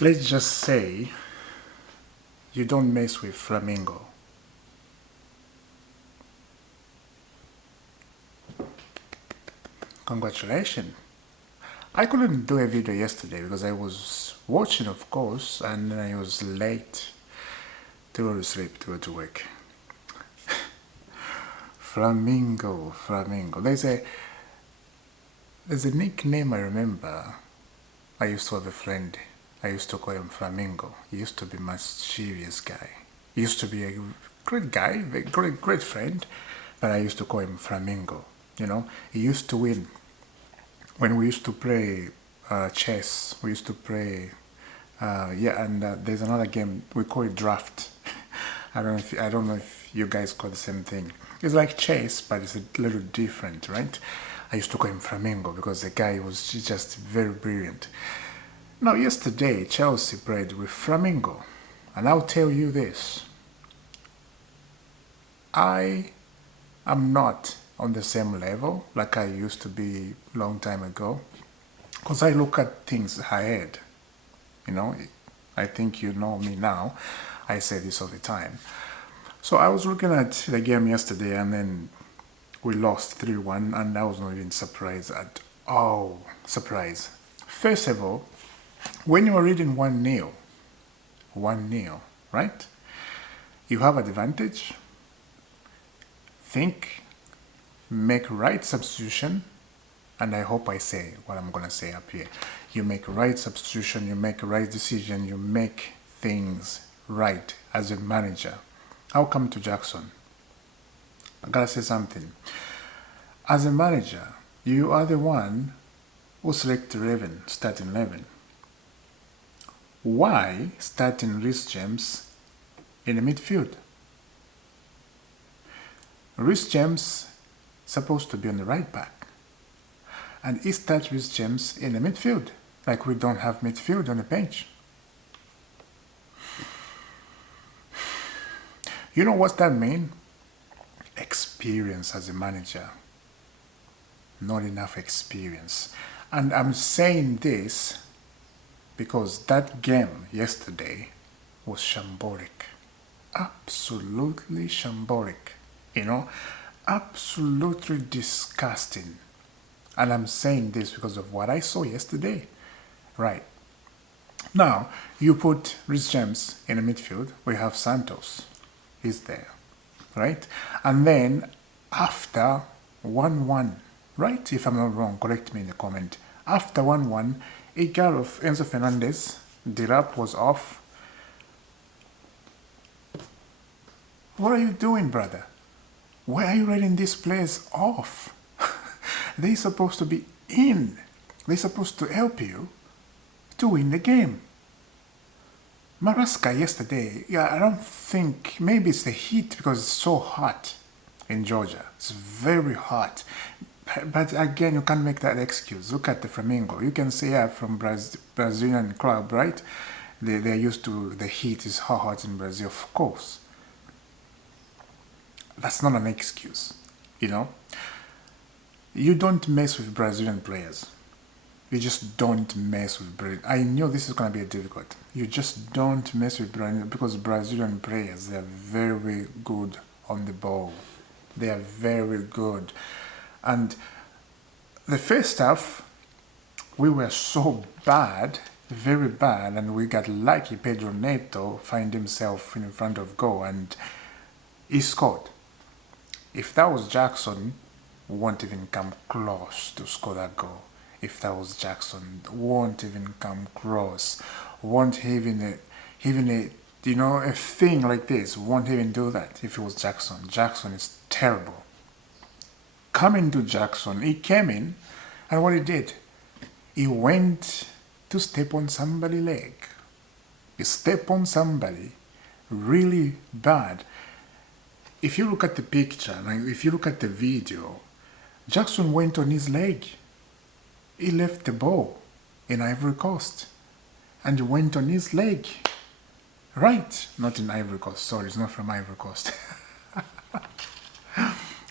Let's just say you don't mess with Flamengo. Congratulations. I couldn't do a video yesterday because I was watching, of course, and then I was late to go to sleep, to go to work. Flamingo, Flamingo. There's a nickname I remember. I used to have a friend. I used to call him Flamingo. He used to be my serious guy. He used to be a great guy, a great friend, but I used to call him Flamingo. You know, he used to win. When we used to play chess, we used to play, and there's another game, we call it draft. I don't know if you guys call the same thing. It's like chess, but it's a little different, right? I used to call him Flamingo because the guy was just very brilliant. Now, yesterday, Chelsea played with Flamengo, and I'll tell you this. I am not on the same level like I used to be a long time ago, because I look at things ahead. You know, I think you know me now. I say this all the time. So I was looking at the game yesterday, and then we lost 3-1, and I was not even surprised at all. Surprise. First of all, when you are reading 1-0, right? You have advantage. Think, make right substitution, and I hope I say what I'm gonna say up here. You make right substitution, you make right decision, you make things right as a manager. I'll come to Jackson. I gotta say something. As a manager, you are the one who select 11, starting 11. Why starting Rhys James in the midfield? Rhys James supposed to be on the right back, and he starts Rhys James in the midfield, like we don't have midfield on the bench. You know what that means? Experience as a manager. Not enough experience. And I'm saying this because that game yesterday was shambolic. Absolutely shambolic. You know, absolutely disgusting. And I'm saying this because of what I saw yesterday. Right. Now, you put Rhys James in the midfield. We have Santos. He's there. Right? And then after 1-1, right? If I'm not wrong, correct me in the comment. After 1-1, it got off Enzo Fernandez. Dirap was off. What are you doing, brother? Why are you letting these players off? They're supposed to be in. They're supposed to help you to win the game. Maraska yesterday, I don't think, maybe it's the heat because it's so hot in Georgia. It's very hot. But again, you can't make that excuse. Look at the Flamengo. You can say, from Brazilian club, right? They're used to the heat is hot in Brazil, of course. That's not an excuse, you know? You don't mess with Brazilian players. You just don't mess with Brazil. I knew this is going to be difficult. You just don't mess with Brazil because Brazilian players, they're very good on the ball. They are very good. And the first half, we were so bad, very bad, and we got lucky. Pedro Neto find himself in front of goal and he scored. If that was Jackson, won't even come close to score that goal. If that was Jackson, won't even come close. Won't even a thing like this. Won't even do that if it was Jackson. Jackson is terrible. Coming to Jackson, he came in, and what he did, he went to step on somebody's leg. He stepped on somebody really bad. If you look at the picture, like if you look at the video, Jackson went on his leg. He left the ball in Ivory Coast and he went on his leg. Right, not in Ivory Coast, sorry, it's not from Ivory Coast.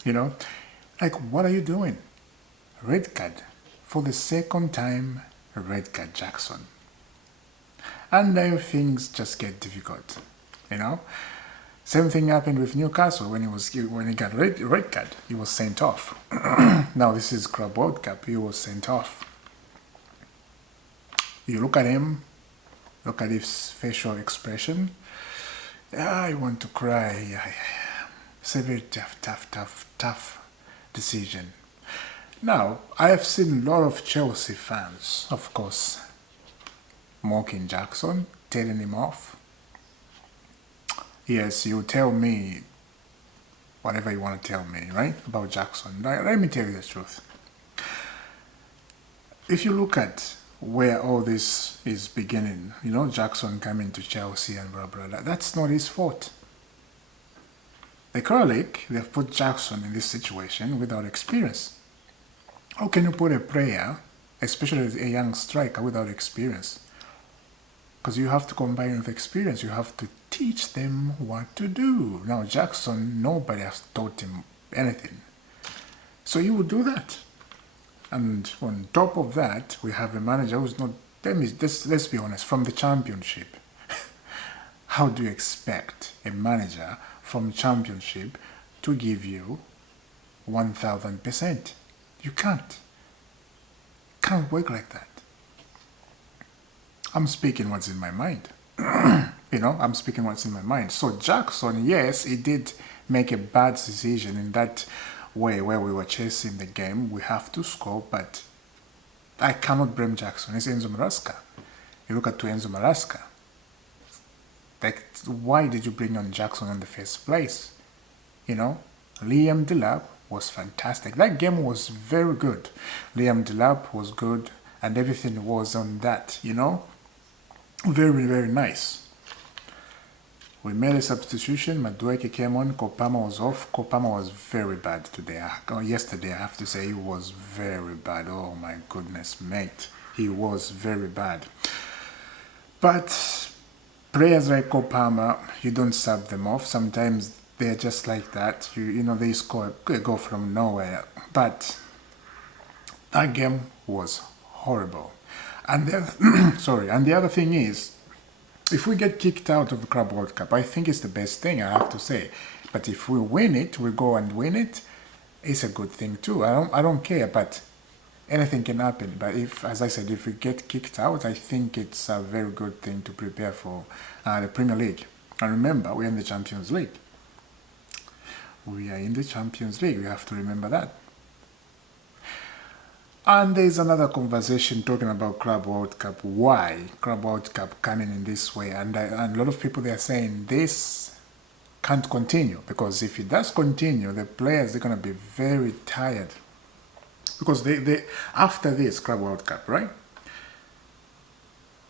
You know, like what are you doing? Red card. For the second time, red card Jackson. And then things just get difficult, you know. Same thing happened with Newcastle when he got red card. He was sent off. Now this is Club World Cup. He was sent off. You look at him, look at his facial expression. I want to cry. It's a very tough decision. Now, I have seen a lot of Chelsea fans, of course, mocking Jackson, telling him off. Yes, you tell me whatever you want to tell me, right, about Jackson. Let me tell you the truth. If you look at where all this is beginning, you know, Jackson coming to Chelsea and blah, blah, blah, that's not his fault. The Premier League, they've put Jackson in this situation without experience. How can you put a player, especially a young striker, without experience? Because you have to combine with experience. You have to teach them what to do. Now, Jackson, nobody has taught him anything. So you would do that. And on top of that, we have a manager who's not, let's be honest, from the Championship. How do you expect a manager from Championship to give you 1000%? You can't. Can't work like that. I'm speaking what's in my mind. You know, I'm speaking what's in my mind. So Jackson, yes, he did make a bad decision in that way where we were chasing the game. We have to score, but I cannot blame Jackson. It's Enzo Maresca. You look at Enzo Maresca. Like, why did you bring on Jackson in the first place? You know, Liam Delap was fantastic. That game was very good. Liam Delap was good, and everything was on that, you know. Very, very nice. We made a substitution. Madueke came on. Kopama was off. Kopama was very bad today. Yesterday, I have to say, he was very bad. Oh my goodness, mate. He was very bad. But players like Kopama, you don't sub them off. Sometimes they're just like that. You know, they score a goal from nowhere. But that game was horrible. And the other thing is, if we get kicked out of the Club World Cup, I think it's the best thing, I have to say. But if we win it, we go and win it, it's a good thing too. I don't care, but anything can happen. But if, as I said, if we get kicked out, I think it's a very good thing to prepare for the Premier League. And remember, we're in the Champions League. We are in the Champions League. We have to remember that. And there's another conversation talking about Club World Cup. Why Club World Cup coming in this way? And a lot of people, they are saying this can't continue, because if it does continue, the players are going to be very tired. Because they after this Club World Cup, right?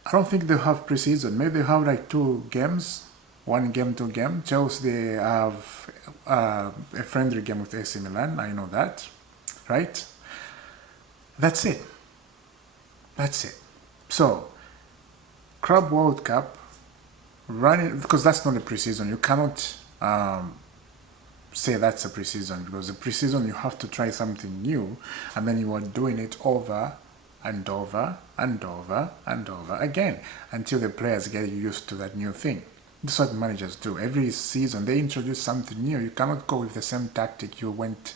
I don't think they'll have preseason. Maybe they'll have like 2 games, 1 game, 2 game. Chelsea, they have a friendly game with AC Milan. I know that, right? That's it. That's it. So, Club World Cup, running, because that's not a preseason. You cannot say that's a preseason, because the preseason you have to try something new, and then you are doing it over and over and over and over again until the players get used to that new thing. That's what managers do. Every season they introduce something new. You cannot go with the same tactic you went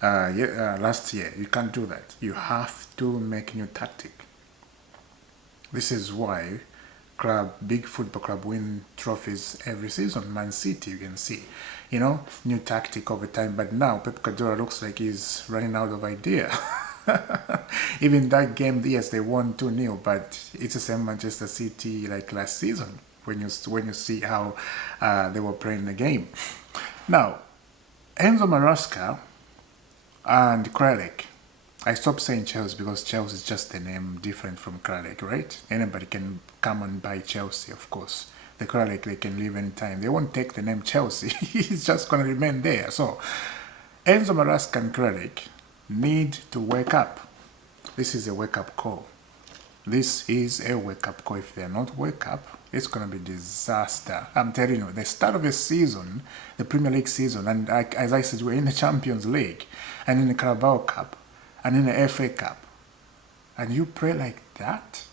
last year. You can't do that. You have to make new tactic. This is why big football club win trophies every season. Man City, you can see, you know, new tactic over time. But now Pep Guardiola looks like he's running out of idea. Even that game, yes, they won 2-0, but it's the same Manchester City like last season when you see how they were playing the game. Now, Enzo Maresca and Kralik. I stopped saying Chelsea because Chelsea is just a name different from Kralik, right? Anybody can come and buy Chelsea, of course. The Kralik, they can leave anytime. They won't take the name Chelsea. It's just going to remain there. So, Enzo Maresca and Kralik need to wake up. This is a wake-up call. This is a wake-up call. If they're not wake up, it's going to be disaster. I'm telling you, the start of the season, the Premier League season, and as I said, we're in the Champions League, and in the Carabao Cup, and in the FA Cup, and you play like that,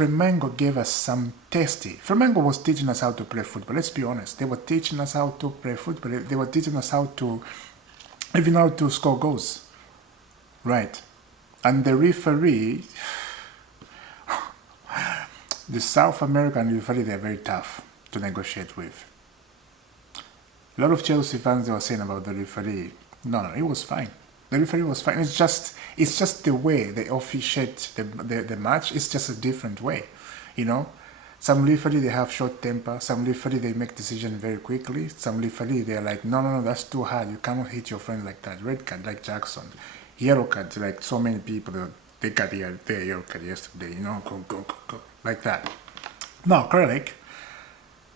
Flamengo gave us some tasty. Flamengo was teaching us how to play football. Let's be honest. They were teaching us how to play football. They were teaching us even how to score goals. Right. And the referee, the South American referee, they're very tough to negotiate with. A lot of Chelsea fans, they were saying about the referee. No, it was fine. The referee was fine. It's just the way they officiate the match. It's just a different way, you know. Some referee, they have short temper. Some referee, they make decisions very quickly. Some referee, they're like, no, that's too hard. You cannot hit your friend like that. Red card like Jackson. Yellow card like so many people. They got their yellow card yesterday, you know, go, like that. Now, Kralik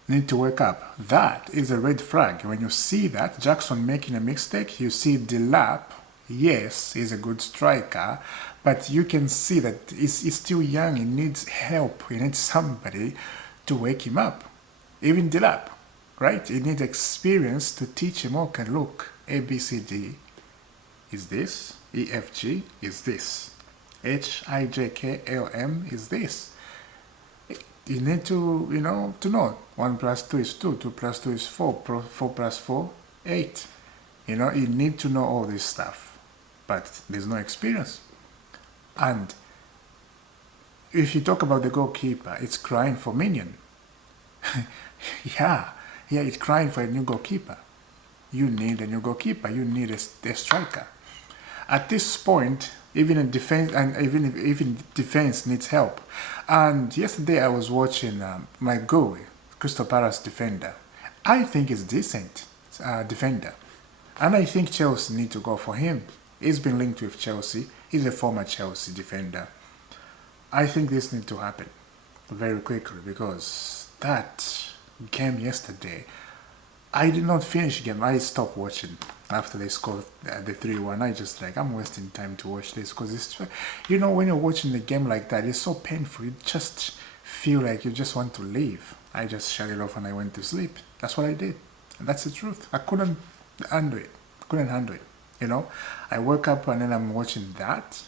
need to wake up. That is a red flag. When you see that, Jackson making a mistake, you see Delap. Yes, he's a good striker, but you can see that he's still young. He needs help. He needs somebody to wake him up. Even Delap, right? He needs experience to teach him, okay, look, A, B, C, D is this, E, F, G is this, H, I, J, K, L, M is this. You need to, to know 1 plus 2 is 2, 2 plus 2 is 4, 4 plus 4, 8. You need to know all this stuff. But there's no experience. And if you talk about the goalkeeper, it's crying for minion. yeah, it's crying for a new goalkeeper. You need a new goalkeeper. You need a striker. At this point, even in defense, and even defense needs help. And yesterday I was watching my goal, Crystal Palace defender. I think he's decent defender. And I think Chelsea need to go for him. He's been linked with Chelsea. He's a former Chelsea defender. I think this needs to happen very quickly because that game yesterday, I did not finish the game. I stopped watching after they scored the 3-1. I just I'm wasting time to watch this because it's, when you're watching the game like that, it's so painful. You just feel like you just want to leave. I just shut it off and I went to sleep. That's what I did. And that's the truth. I couldn't handle it. I woke up and then I'm watching that.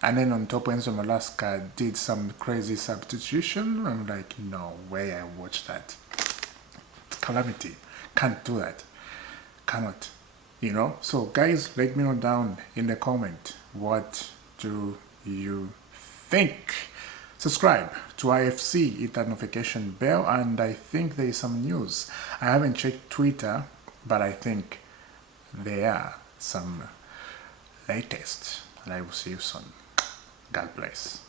And then on top, Enzo Malaska did some crazy substitution. I'm like, no way I watched that. Calamity. Can't do that. Cannot. So guys, let me know down in the comment. What do you think? Subscribe to IFC, hit that notification bell, and I think there is some news. I haven't checked Twitter, but I think there are some latest. And I will see you soon. God bless.